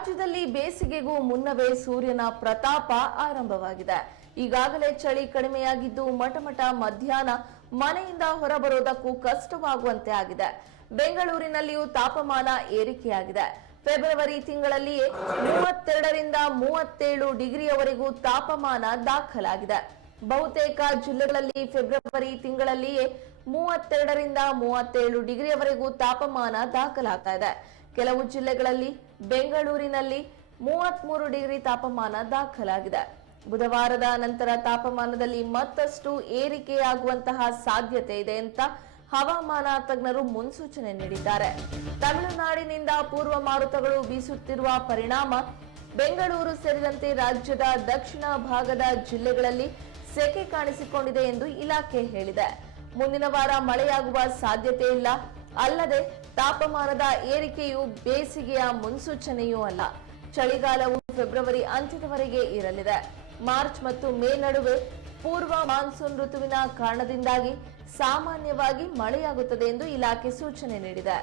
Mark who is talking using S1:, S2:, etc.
S1: ರಾಜ್ಯದಲ್ಲಿ ಬೇಸಿಗೆಗೂ ಮುನ್ನವೇ ಸೂರ್ಯನ ಪ್ರತಾಪ ಆರಂಭವಾಗಿದೆ. ಈಗಾಗಲೇ ಚಳಿ ಕಡಿಮೆಯಾಗಿದ್ದು ಮಟಮಟ ಮಧ್ಯಾಹ್ನ ಮನೆಯಿಂದ ಹೊರಬರೋದಕ್ಕೂ ಕಷ್ಟವಾಗುವಂತೆ ಆಗಿದೆ. ಬೆಂಗಳೂರಿನಲ್ಲಿಯೂ ತಾಪಮಾನ ಏರಿಕೆಯಾಗಿದೆ. ಫೆಬ್ರವರಿ ತಿಂಗಳಲ್ಲಿಯೇ ಮೂವತ್ತೆರಡರಿಂದ ಮೂವತ್ತೇಳು ಡಿಗ್ರಿಯವರೆಗೂ ತಾಪಮಾನ ದಾಖಲಾಗಿದೆ. ಬಹುತೇಕ ಜಿಲ್ಲೆಗಳಲ್ಲಿ ಫೆಬ್ರವರಿ ತಿಂಗಳಲ್ಲಿಯೇ ಮೂವತ್ತೆರಡರಿಂದ ಮೂವತ್ತೇಳು ಡಿಗ್ರಿಯವರೆಗೂ ತಾಪಮಾನ ದಾಖಲಾಗ್ತಾ ಇದೆ. ಕೆಲವು ಜಿಲ್ಲೆಗಳಲ್ಲಿ ಬೆಂಗಳೂರಿನಲ್ಲಿ ಮೂವತ್ಮೂರು ಡಿಗ್ರಿ ತಾಪಮಾನ ದಾಖಲಾಗಿದೆ. ಬುಧವಾರದ ನಂತರ ತಾಪಮಾನದಲ್ಲಿ ಮತ್ತಷ್ಟು ಏರಿಕೆಯಾಗುವಂತಹ ಸಾಧ್ಯತೆ ಇದೆ ಅಂತ ಹವಾಮಾನ ತಜ್ಞರು ಮುನ್ಸೂಚನೆ ನೀಡಿದ್ದಾರೆ. ತಮಿಳುನಾಡಿನಿಂದ ಪೂರ್ವ ಮಾರುತಗಳು ಬೀಸುತ್ತಿರುವ ಪರಿಣಾಮ ಬೆಂಗಳೂರು ಸೇರಿದಂತೆ ರಾಜ್ಯದ ದಕ್ಷಿಣ ಭಾಗದ ಜಿಲ್ಲೆಗಳಲ್ಲಿ ಸೆಕೆ ಕಾಣಿಸಿಕೊಂಡಿದೆ ಎಂದು ಇಲಾಖೆ ಹೇಳಿದೆ. ಮುಂದಿನ ವಾರ ಮಳೆಯಾಗುವ ಸಾಧ್ಯತೆ ಇಲ್ಲ. ಅಲ್ಲದೆ ತಾಪಮಾನದ ಏರಿಕೆಯು ಬೇಸಿಗೆಯ ಮುನ್ಸೂಚನೆಯೂ ಅಲ್ಲ. ಚಳಿಗಾಲವು ಫೆಬ್ರವರಿ ಅಂತ್ಯದವರೆಗೆ ಇರಲಿದೆ. ಮಾರ್ಚ್ ಮತ್ತು ಮೇ ನಡುವೆ ಪೂರ್ವ ಮಾನ್ಸೂನ್ ಋತುವಿನ ಕಾರಣದಿಂದಾಗಿ ಸಾಮಾನ್ಯವಾಗಿ ಮಳೆಯಾಗುತ್ತದೆ ಎಂದು ಇಲಾಖೆ ಸೂಚನೆ ನೀಡಿದೆ.